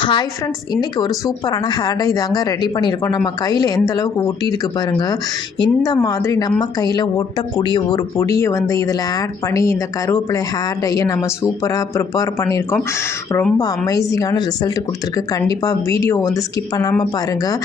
Hi friends இன்றைக்கி ஒரு சூப்பரான ஹேர் டை தாங்க ரெடி பண்ணியிருக்கோம். நம்ம கையில் எந்த அளவுக்கு ஒட்டியிருக்கு பாருங்கள் இந்த மாதிரி நம்ம கையில் ஒட்டக்கூடிய ஒரு பொடியை வந்து இதில் ஆட் பண்ணி இந்த கருவேப்பிலை ஹேர் டையை நம்ம சூப்பராக ப்ரிப்பேர் பண்ணியிருக்கோம். ரொம்ப அமேசிங்கான ரிசல்ட் கொடுத்துருக்கு. கண்டிப்பாக வீடியோ வந்து ஸ்கிப் பண்ணாமல் பாருங்கள்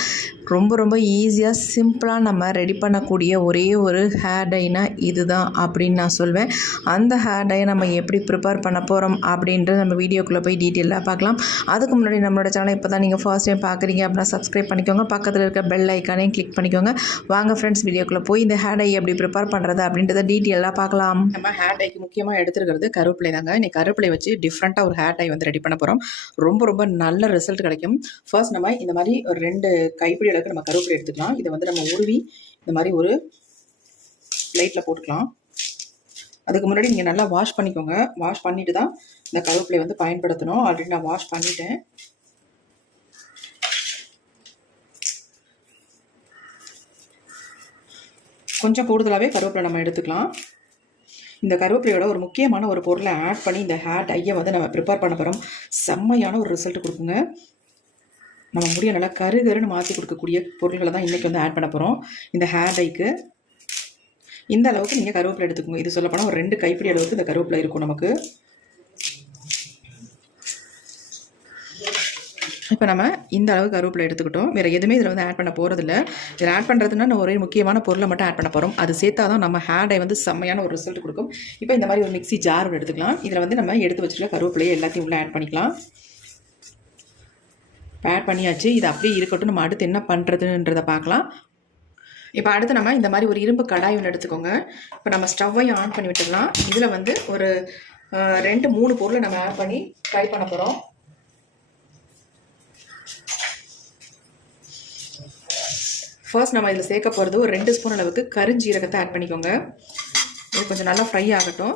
ரொம்ப ரொம்ப ஈஸியாக சிம்பிளாக நம்ம ரெடி பண்ணக்கூடிய ஒரே ஒரு ஹேர் டைனா இதுதான் அப்படின்னு நான் சொல்வேன். அந்த ஹேர் டையை நம்ம எப்படி ப்ரிப்பேர் பண்ண போகிறோம் அப்படின்றது நம்ம வீடியோக்குள்ளே போய் டீட்டெயிலாக பார்க்கலாம். அதுக்கு முன்னாடி நம்மளோட சேனலை இப்போ தான் நீங்கள் ஃபர்ஸ்ட் டைம் பார்க்குறீங்க அப்படின்னா சப்ஸ்கிரைப் பண்ணிக்கோங்க. பக்கத்தில் இருக்க பெல் ஐக்கானையும் கிளிக் பண்ணிக்கோங்க. வாங்க ஃப்ரெண்ட்ஸ் வீடியோக்குள்ளே போய் இந்த ஹேர் டை எப்படி ப்ரிப்பேர் பண்ணுறது அப்படின்றத டீட்டெயிலாக பார்க்கலாம். நம்ம ஹேர் டைக்கு முக்கியமாக எடுத்துருக்கிறது கருவேப்பிலை தாங்க. இன்னைக்கு கருவேப்பிலை வச்சு டிஃப்ரெண்ட்டாக ஒரு ஹேர் டை வந்து ரெடி பண்ண போகிறோம் ரொம்ப ரொம்ப நல்ல ரிசல்ட் கிடைக்கும். ஃபர்ஸ்ட் நம்ம இந்த மாதிரி ஒரு ரெண்டு கைப்பிடி அளவுக்கு நம்ம கருவேப்பிலை எடுத்துக்கலாம். இதை வந்து நம்ம உருவி இந்த மாதிரி ஒரு பிளேட்டில் போட்டுக்கலாம். அதுக்கு முன்னாடி நீங்கள் நல்லா வாஷ் பண்ணிக்கோங்க. வாஷ் பண்ணிட்டு தான் இந்த கருவேப்பிலை வந்து பயன்படுத்தணும். ஆல்ரெடி நான் வாஷ் பண்ணிட்டேன். கொஞ்சம் கூடுதலாகவே கருவேப்பிலை நம்ம எடுத்துக்கலாம். இந்த கருவேப்பிலையோட ஒரு முக்கியமான ஒரு பொருளை ஆட் பண்ணி இந்த ஹேர் டையை வந்து நம்ம ப்ரிப்பேர் பண்ண போகிறோம் செம்மையான ஒரு ரிசல்ட் கொடுக்குங்க. நம்ம முடிய நல்லா கருகருன்னு மாற்றி கொடுக்கக்கூடிய பொருள்களை தான் இன்றைக்கி வந்து ஆட் பண்ண போகிறோம் இந்த ஹேர் டைக்கு இந்த அளவுக்கு நீங்கள் கருவேப்பிலை எடுத்துக்கோங்க. இது சொல்லப்போனால் ஒரு ரெண்டு கைப்பிடி அளவுக்கு இந்த கருவேப்பிலை இருக்கும் நமக்கு. இப்போ நம்ம இந்த அளவு கருவேப்பிலை எடுத்துக்கிட்டோம். வேறு எதுவுமே இதில் வந்து ஆட் பண்ண போகிறதில்ல இதில் ஆட் பண்ணுறதுனா நம்ம ஒரே முக்கியமான பொருளை மட்டும் ஆட் பண்ண போகிறோம் அது சேர்த்தா தான் நம்ம ஹேர் டை வந்து செம்மையான ஒரு ரிசல்ட் கொடுக்கும். இப்போ இந்த மாதிரி ஒரு மிக்ஸி ஜார் ஒன்று எடுத்துக்கலாம். இதில் வந்து நம்ம எடுத்து வச்சுருக்க கருவேப்பிலையை எல்லாத்தையும் உள்ளே ஆட் பண்ணிக்கலாம். ஆட் பண்ணியாச்சு. இது அப்படியே இருக்கட்டும். நம்ம அடுத்து என்ன பண்ணுறதுன்றதை பார்க்கலாம். இப்போ அடுத்து நம்ம இந்த மாதிரி ஒரு இரும்பு கடாய் ஒன்று எடுத்துக்கோங்க. இப்போ நம்ம ஸ்டவ்வையும் ஆன் பண்ணி விட்டுடலாம். இதில் வந்து ஒரு ரெண்டு மூணு பொருளை நம்ம ஆட் பண்ணி ஃப்ரை பண்ண போகிறோம் ஃபர்ஸ்ட் நம்ம இதில் சேர்க்க போகிறது ஒரு ரெண்டு ஸ்பூன் அளவுக்கு கருஞ்சீரகத்தை ஆட் பண்ணிக்கோங்க. இது கொஞ்சம் நல்லா ஃப்ரை ஆகட்டும்.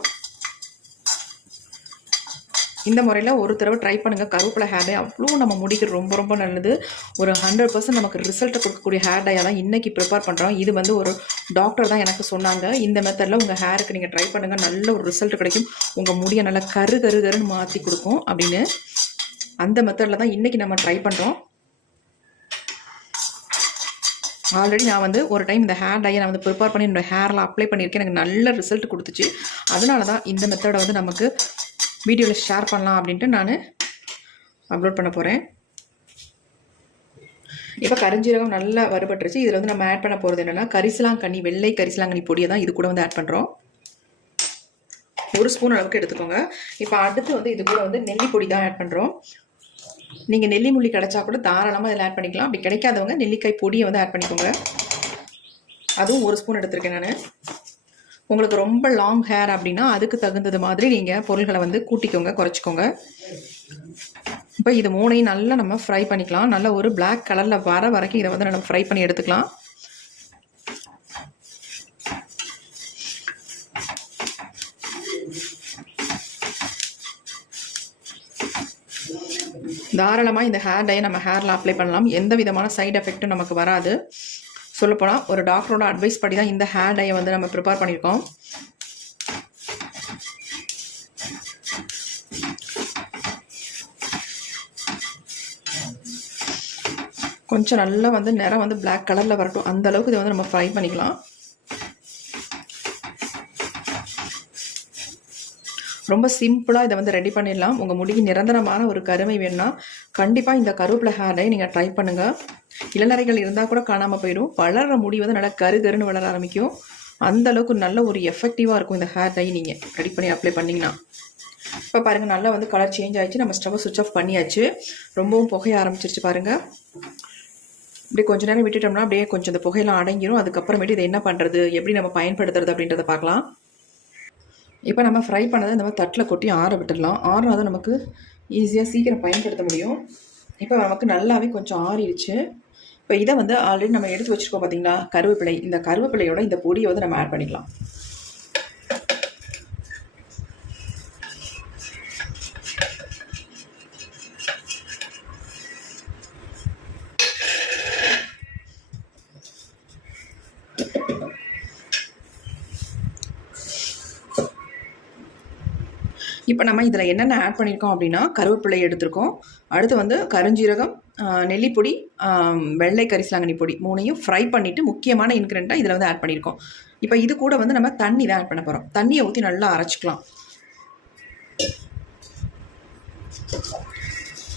இந்த முறையில் ஒரு தடவை ட்ரை பண்ணுங்கள் கருவேப்பிலை ஹேர் டை அவ்வளோ நம்ம முடிக்கு ரொம்ப ரொம்ப நல்லது. ஒரு ஹண்ட்ரட் பர்சன்ட் நமக்கு ரிசல்ட்டை கொடுக்கக்கூடிய ஹேர் டையாக தான் இன்றைக்கி ப்ரிப்பேர் பண்ணுறோம் இது வந்து ஒரு டாக்டர் தான் எனக்கு சொன்னாங்க. இந்த மெத்தடில் உங்கள் ஹேருக்கு நீங்கள் ட்ரை பண்ணுங்கள் நல்ல ஒரு ரிசல்ட் கிடைக்கும். உங்கள் முடியை நல்லா கரு கரு கருன்னு மாற்றி கொடுக்கும் அப்படின்னு அந்த மெத்தடில் தான் இன்றைக்கி நம்ம ட்ரை பண்ணுறோம் ஆல்ரெடி நான் வந்து ஒரு டைம் இந்த ஹேர் டையை நான் வந்து ப்ரிப்பேர் பண்ணி என்னோட ஹேரில் அப்ளை பண்ணியிருக்கேன். எனக்கு நல்ல ரிசல்ட் கொடுத்துச்சு. அதனால தான் இந்த மெத்தடை வந்து நமக்கு வீடியோவில் ஷேர் பண்ணலாம் அப்படின்ட்டு நான் அப்லோட் பண்ண போகிறேன் இப்போ கரிஞ்சீரகம் நல்லா வறுபட்டுருச்சு. இதில் வந்து நம்ம ஆட் பண்ண போகிறது என்னென்னா கரிசலாங்கண்ணி வெள்ளை கரிசலாங்கண்ணி பொடியை தான் இது கூட வந்து ஆட் பண்ணுறோம் ஒரு ஸ்பூன் அளவுக்கு எடுத்துக்கோங்க. இப்போ அடுத்து வந்து இது கூட வந்து நெல்லி பொடி தான் ஆட் பண்ணுறோம் நீங்கள் நெல்லி முள்ளி கிடச்சா கூட தாராளமாக இதில் ஆட் பண்ணிக்கலாம். அப்படி கிடைக்காதவங்க நெல்லிக்காய் பொடியை வந்து ஆட் பண்ணிக்கோங்க. அதுவும் ஒரு ஸ்பூன் எடுத்திருக்கேன் நான். உங்களுக்கு ரொம்ப லாங் ஹேர் அப்படின்னா அதுக்கு தகுந்தது மாதிரி நீங்கள் பொருள்களை வந்து கூட்டிக்கோங்க குறைச்சிக்கோங்க. இப்போ இது மூணையும் நல்லா நம்ம ஃப்ரை பண்ணிக்கலாம். நல்ல ஒரு பிளாக் கலரில் வர வரைக்கும் இதை வந்து நம்ம ஃப்ரை பண்ணி எடுத்துக்கலாம். தாராளமாக இந்த ஹேர் டையை நம்ம ஹேரில் அப்ளை பண்ணலாம். எந்த விதமான சைடு எஃபெக்ட்டும் நமக்கு வராது. சொல்லப்போனால் ஒரு டாக்டரோட அட்வைஸ் படி தான் இந்த ஹேர் டையை வந்து நம்ம ப்ரிப்பேர் பண்ணியிருக்கோம் கொஞ்சம் நல்லா வந்து நிறம் வந்து பிளாக் கலரில் வரட்டும். அந்த அளவுக்கு இதை வந்து நம்ம ஃப்ரை பண்ணிக்கலாம். ரொம்ப சிம்பிளாக இதை வந்து ரெடி பண்ணிடலாம். உங்கள் முடிக்கு நிரந்தரமான ஒரு கருமை வேணும்னா கண்டிப்பாக இந்த கருவேப்பிலை ஹேர் டை நீங்கள் ட்ரை பண்ணுங்கள் இளநரைகள் இருந்தால் கூட காணாமல் போயிடும். வளர்கிற முடி வந்து நல்லா கரு கருன்னு வளர ஆரம்பிக்கும். அந்த அளவுக்கு நல்ல ஒரு எஃபெக்டிவாக இருக்கும் இந்த ஹேர் டை நீங்கள் ரெடி பண்ணி அப்ளை பண்ணிங்கன்னா. இப்போ பாருங்கள் நல்லா வந்து கலர் சேஞ்ச் ஆகிடுச்சு நம்ம ஸ்டவ்வை சுவிச் ஆஃப் பண்ணியாச்சு. ரொம்பவும் புகைய ஆரம்பிச்சிருச்சு பாருங்கள் இப்படி கொஞ்ச நேரம் விட்டுட்டோம்னா அப்படியே கொஞ்சம் இந்த புகையெல்லாம் அடங்கிடும் அதுக்கப்புறமேட்டு இதை என்ன பண்ணுறது எப்படி நம்ம பயன்படுத்துறது அப்படின்றத பார்க்கலாம். இப்போ நம்ம ஃப்ரை பண்ணதை இந்த மாதிரி தட்டில் கொட்டி ஆற விட்டுடலாம். ஆறினா தான் நமக்கு ஈஸியாக சீக்கிரம் பயன்படுத்த முடியும். இப்போ நமக்கு நல்லாவே கொஞ்சம் ஆறிடுச்சு. இப்போ இதை வந்து ஆல்ரெடி நம்ம எடுத்து வச்சுருக்கோம் பார்த்தீங்களா கருவேப்பிலை. இந்த கருவேப்பிலையோட இந்த பொடியை வந்து நம்ம ஆட் பண்ணிக்கலாம். இப்போ நம்ம இதில் என்னென்ன ஆட் பண்ணியிருக்கோம் அப்படின்னா கருவேப்பிலை எடுத்திருக்கோம். அடுத்து வந்து கருஞ்சீரகம் நெல்லிப்பொடி வெள்ளை கரிசலாங்கண்ணி பொடி மூணையும் ஃப்ரை பண்ணிவிட்டு முக்கியமான இன்க்ரெண்ட்டாக இதில் வந்து ஆட் பண்ணியிருக்கோம். இப்போ இது கூட வந்து நம்ம தண்ணி தான் ஆட் பண்ண போகிறோம் தண்ணியை ஊற்றி நல்லா அரைச்சிக்கலாம்.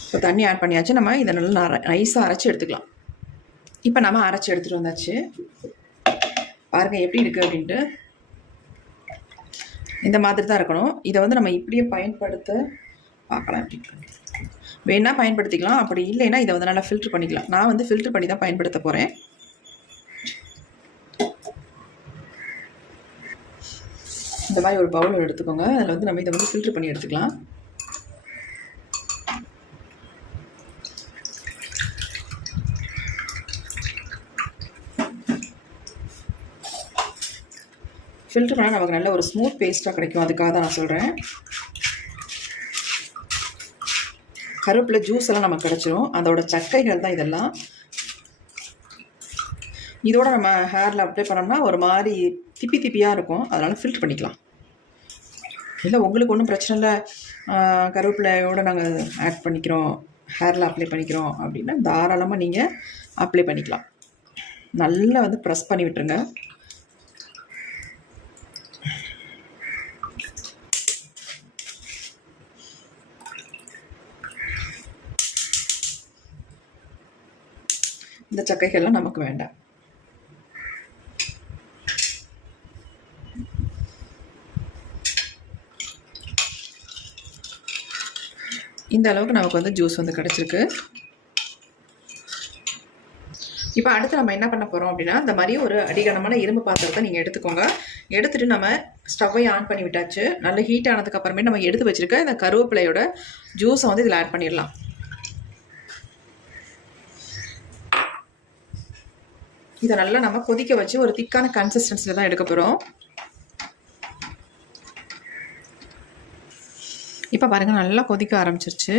இப்போ தண்ணி ஆட் பண்ணியாச்சு. நம்ம இதை நல்லா நைஸாக அரைச்சி எடுத்துக்கலாம். இப்போ நம்ம அரைச்சி எடுத்துகிட்டு வந்தாச்சு. பாருங்கள் எப்படி இருக்குது அப்படின்ட்டு. இந்த மாதிரி தான் இருக்கணும். இதை வந்து நம்ம இப்படியே பயன்படுத்த பார்க்கலாம் எப்படி வேணால் பயன்படுத்திக்கலாம். அப்படி இல்லைன்னா இதை வந்து நல்லா ஃபில்டர் பண்ணிக்கலாம். நான் வந்து ஃபில்டர் பண்ணி தான் பயன்படுத்த போகிறேன் இந்த மாதிரி ஒரு பவுல் எடுத்துக்கோங்க. அதில் வந்து நம்ம இதை வந்து ஃபில்டர் பண்ணி எடுத்துக்கலாம். ஃபில்டர் பண்ணால் நமக்கு நல்ல ஒரு ஸ்மூத் பேஸ்ட்டாக கிடைக்கும். அதுக்காக தான் நான் சொல்கிறேன் கருவேப்பிலை ஜூஸ் எல்லாம் நமக்கு கிடச்சிரும். அதோட சக்கைகள் தான் இதெல்லாம். இதோட நம்ம ஹேரில் அப்ளை பண்ணோம்னா ஒரு மாதிரி திப்பி திப்பியாக இருக்கும். அதனால் ஃபில்டர் பண்ணிக்கலாம். இல்லை உங்களுக்கு ஒன்றும் பிரச்சனை இல்லை. கருவேப்பிலையோடு கருவேப்பிலையோட நாங்கள் ஆட் பண்ணிக்கிறோம். ஹேரில் அப்ளை பண்ணிக்கிறோம் அப்படின்னா தாராளமாக நீங்கள் அப்ளை பண்ணிக்கலாம். நல்லா வந்து ப்ரெஸ் பண்ணி விட்டுருங்க. இந்த சக்கைகள்லாம் நமக்கு வேண்டாம். இந்த அளவுக்கு நமக்கு வந்து ஜூஸ் வந்து கிடச்சிருக்கு. இப்போ அடுத்து நம்ம என்ன பண்ண போகிறோம் அப்படின்னா இந்த மாதிரி ஒரு அடிகனமான இரும்பு பாத்திரத்தை நீங்கள் எடுத்துக்கோங்க. எடுத்துகிட்டு நம்ம ஸ்டவ்வை ஆன் பண்ணி விட்டாச்சு. நல்ல ஹீட் ஆனதுக்கு அப்புறமே நம்ம எடுத்து வச்சிருக்க இந்த கருவேப்பிலையோட ஜூஸை வந்து இதில் ஆட் பண்ணிடலாம். இதை நல்லா நம்ம கொதிக்க வச்சு ஒரு திக்கான கன்சிஸ்டன்சியில் தான் எடுக்க போகிறோம் இப்போ பாருங்கள் நல்லா கொதிக்க ஆரம்பிச்சிருச்சு.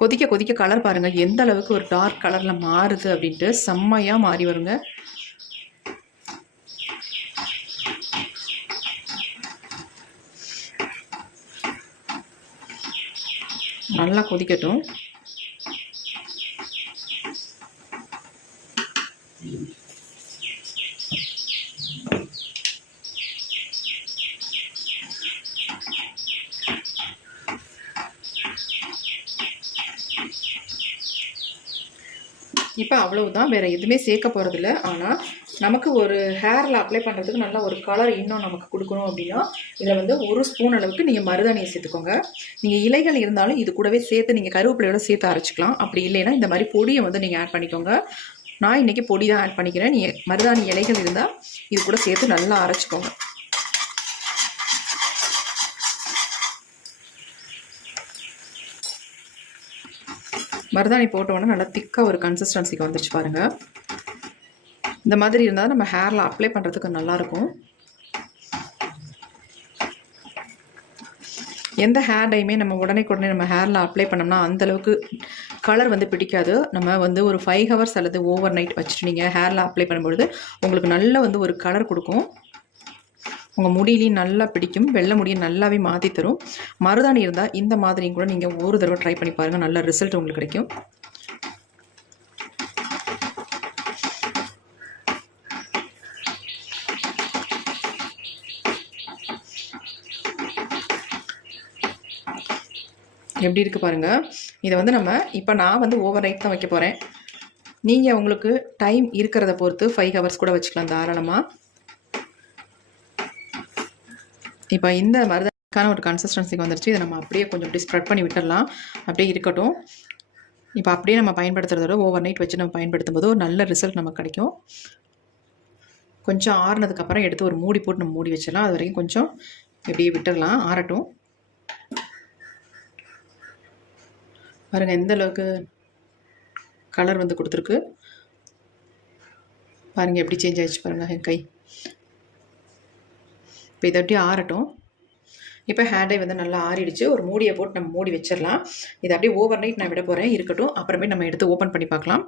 கொதிக்க கொதிக்க கலர் பாருங்கள் எந்த அளவுக்கு ஒரு டார்க் கலரில் மாறுது அப்படின்ட்டு செம்மையாக மாறி வருங்க. நல்லா கொதிக்கட்டும். இப்போ அவ்வளவுதான். வேறு எதுவுமே சேர்க்க போகிறதில்ல ஆனால் நமக்கு ஒரு ஹேரில் அப்ளை பண்ணுறதுக்கு நல்ல ஒரு கலர் இன்னும் நமக்கு கொடுக்கணும் அப்படின்னா இதில் வந்து ஒரு ஸ்பூன் அளவுக்கு நீங்கள் மருதாணியை சேர்த்துக்கோங்க. நீங்கள் இலைகள் இருந்தாலும் இது கூடவே சேர்த்து நீங்கள் கருவேப்பிலையோட சேர்த்து அரைச்சிக்கலாம். அப்படி இல்லைன்னா இந்த மாதிரி பொடியை வந்து நீங்கள் ஆட் பண்ணிக்கோங்க. நான் இன்றைக்கி பொடி தான் ஆட் பண்ணிக்கிறேன். நீ மருதாணி இலைகள் இருந்தால் இது கூட சேர்த்து நல்லா அரைச்சிக்கோங்க. மருதாணி போட்டோன்னா நல்லா திக்காக ஒரு கன்சிஸ்டன்சிக்கு வந்துச்சு பாருங்கள் இந்த மாதிரி இருந்தால் நம்ம ஹேரில் அப்ளை பண்ணுறதுக்கு நல்லாயிருக்கும். எந்த ஹேர் டைமே நம்ம உடனே உடனே நம்ம ஹேரில் அப்ளை பண்ணோம்னா அந்தளவுக்கு கலர் வந்து பிடிக்காது. நம்ம வந்து ஒரு ஃபைவ் ஹவர்ஸ் அல்லது ஓவர் நைட் வச்சுட்டு நீங்கள் ஹேரில் அப்ளை பண்ணும்பொழுது உங்களுக்கு நல்ல வந்து ஒரு கலர் கொடுக்கும். உங்கள் முடியிலையும் நல்லா பிடிக்கும். வெள்ளை முடியை நல்லாவே மாற்றி தரும். மருதாணி இருந்தால் இந்த மாதிரியும் கூட நீங்கள் ஒரு தடவை ட்ரை பண்ணி பாருங்கள் நல்ல ரிசல்ட் உங்களுக்கு கிடைக்கும். எப்படி இருக்குது பாருங்கள் இதை வந்து நம்ம இப்போ நான் வந்து ஓவர் நைட் தான் வைக்க போகிறேன் நீங்கள் உங்களுக்கு டைம் இருக்கிறத பொறுத்து ஃபைவ் ஹவர்ஸ் கூட வச்சுக்கலாம் தாராளமாக இப்போ இந்த மருதான ஒரு கன்சிஸ்டன்சிக்கு வந்துருச்சு. இதை நம்ம அப்படியே கொஞ்சம் இப்படி ஸ்ப்ரெட் பண்ணி விட்டுடலாம். அப்படியே இருக்கட்டும். இப்போ அப்படியே நம்ம பயன்படுத்துகிறதோட விட ஓவர் நைட் வச்சு நம்ம பயன்படுத்தும் போது ஒரு நல்ல ரிசல்ட் நமக்கு கிடைக்கும். கொஞ்சம் ஆறுனதுக்கப்புறம் எடுத்து ஒரு மூடி போட்டு நம்ம மூடி வச்சிடலாம். அது வரைக்கும் கொஞ்சம் இப்படியே விட்டுடலாம். ஆறட்டும். பாருங்கள் எந்த அளவுக்கு கலர் வந்து கொடுத்துருக்கு. பாருங்கள் எப்படி சேஞ்ச் ஆகிடுச்சு பாருங்கள் என் கை. இப்போ இதை அப்படியே ஆறட்டும். இப்போ ஹேண்டை வந்து நல்லா ஆறிடுச்சு. ஒரு மூடியை போட்டு நம்ம மூடி வச்சிடலாம். இதை அப்படியே ஓவர் நைட் நான் விட போகிறேன் இருக்கட்டும். அப்புறமே நம்ம எடுத்து ஓப்பன் பண்ணி பார்க்கலாம்.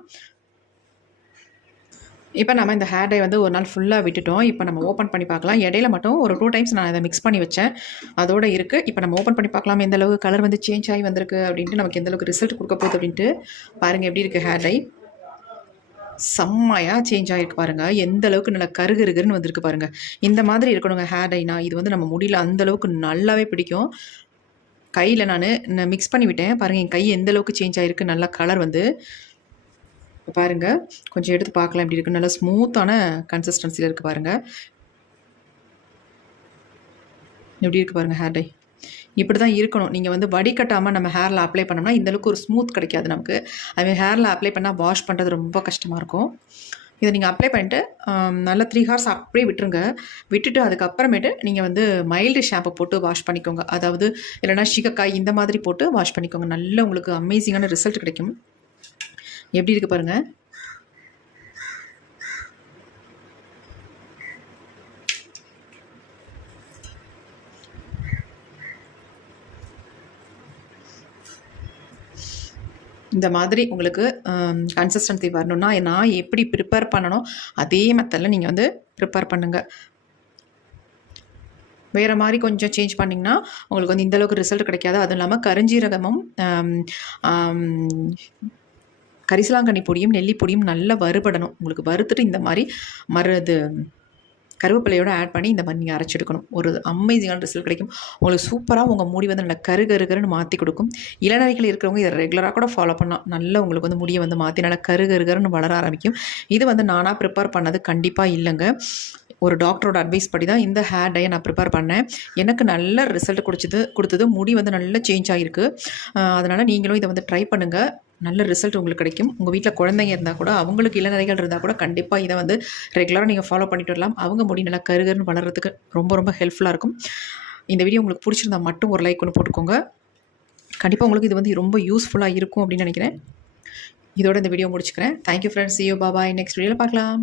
இப்போ நம்ம இந்த ஹேர் டை வந்து ஒரு நாள் ஃபுல்லாக விட்டுட்டோம். இப்போ நம்ம ஓப்பன் பண்ணி பார்க்கலாம். இடையில மட்டும் ஒரு டூ டைம்ஸ் நான் அதை மிக்ஸ் பண்ணி வச்சேன். அதோட இருக்குது இப்போ நம்ம ஓப்பன் பண்ணி பார்க்கலாம். எந்த அளவுக்கு கலர் வந்து சேஞ்ச் ஆகி வந்திருக்கு அப்படின்ட்டு நமக்கு எந்த அளவுக்கு ரிசல்ட் கொடுக்க போகுது அப்படின்ட்டு பாருங்கள் எப்படி இருக்குது ஹேர் டை செம்மையாக சேஞ்ச் ஆகிருக்கு பாருங்கள் எந்த அளவுக்கு நல்லா கருகருகருன்னு வந்திருக்கு பாருங்கள் இந்த மாதிரி இருக்கணுங்க ஹேர் டைனா இது வந்து நம்ம முடியல அந்த அளவுக்கு நல்லாவே பிடிக்கும். கையில் நான் மிக்ஸ் பண்ணி விட்டேன். பாருங்கள் என் கை எந்த அளவுக்கு சேஞ்ச் ஆகிருக்கு நல்லா கலர் வந்து. இப்போ பாருங்கள் கொஞ்சம் எடுத்து பார்க்கலாம் எப்படி இருக்குது நல்லா ஸ்மூத்தான கன்சிஸ்டன்சியில் இருக்குது பாருங்கள் எப்படி இருக்குது பாருங்கள் ஹேர் டை. இப்படி தான் இருக்கணும். நீங்கள் வந்து வடிகட்டாமல் நம்ம ஹேரில் அப்ளை பண்ணோம்னா இந்த அளவுக்கு ஒரு ஸ்மூத் கிடைக்காது நமக்கு. அதுமாதிரி ஹேரில் அப்ளை பண்ணால் வாஷ் பண்ணுறது ரொம்ப கஷ்டமாக இருக்கும். இதை நீங்கள் அப்ளை பண்ணிட்டு நல்லா த்ரீ ஹார்ஸ் அப்படியே விட்டுருங்க. விட்டுட்டு அதுக்கப்புறமேட்டு நீங்கள் வந்து மைல்டு ஷாம்பு போட்டு வாஷ் பண்ணிக்கோங்க. அதாவது இல்லைனா சிகக்காய் இந்த மாதிரி போட்டு வாஷ் பண்ணிக்கோங்க. நல்ல உங்களுக்கு அமேசிங்கான ரிசல்ட் கிடைக்கும். எப்படி இருக்கு பாருங்க? இந்த மாதிரி உங்களுக்கு கன்சிஸ்டன்சி வரணும்னா நான் எப்படி ப்ரிப்பேர் பண்ணணும் அதே மெத்தடில் நீங்கள் வந்து ப்ரிப்பேர் பண்ணுங்கள் வேறு மாதிரி கொஞ்சம் சேஞ்ச் பண்ணிங்கன்னா உங்களுக்கு வந்து இந்த அளவுக்கு ரிசல்ட் கிடைக்காது. அதுவும் இல்லாமல் கருஞ்சீரகமும் கரிசலாங்கண்ணி பொடியும் நெல்லி பொடியும் நல்லா வறுபடணும். உங்களுக்கு வறுத்துட்டு இந்த மாதிரி மறு இது கருவேப்பிலையோட ஆட் பண்ணி இந்த மாதிரி நீங்கள் அரைச்செடுக்கணும் ஒரு அமேசிங்கான ரிசல்ட் கிடைக்கும். உங்களுக்கு சூப்பராக உங்கள் முடி வந்து நல்லா கரு கரு கருன்னு மாற்றி கொடுக்கும். இளநரைகள் இருக்கிறவங்க இதை ரெகுலராக கூட ஃபாலோ பண்ணலாம். நல்லா உங்களுக்கு வந்து முடியை வந்து மாற்றி நல்லா கரு கரு கருன்னு வளர ஆரம்பிக்கும். இது வந்து நானாக ப்ரிப்பேர் பண்ணது கண்டிப்பாக இல்லைங்க. ஒரு டாக்டரோட அட்வைஸ் படி தான் இந்த ஹேர் டையை நான் ப்ரிப்பேர் பண்ணேன். எனக்கு நல்ல ரிசல்ட் கொடுச்சது கொடுத்தது முடி வந்து நல்ல சேஞ்ச் ஆகிருக்கு அதனால் நீங்களும் இதை வந்து ட்ரை பண்ணுங்கள் நல்ல ரிசல்ட் உங்களுக்கு கிடைக்கும். உங்கள் வீட்டில் குழந்தைங்க இருந்தால் கூட அவங்களுக்கு இளநரைகள் இருந்தால் கூட கண்டிப்பாக இதை வந்து ரெகுலராக நீங்கள் ஃபாலோ பண்ணிட்டு வரலாம். அவங்க முடி நல்லா கருகருன்னு வளர்கிறதுக்கு ரொம்ப ரொம்ப ஹெல்ப்ஃபுல்லாக இருக்கும். இந்த வீடியோ உங்களுக்கு பிடிச்சிருந்தா மட்டும் ஒரு லைக் ஒன்று போட்டுக்கோங்க. கண்டிப்பாக உங்களுக்கு இது வந்து ரொம்ப யூஸ்ஃபுல்லாக இருக்கும் அப்படின்னு நினைக்கிறேன். இதோட இந்த வீடியோ முடிச்சுக்கிறேன். Thank you friends you bye bye next வீடியோவில் பார்க்கலாம்.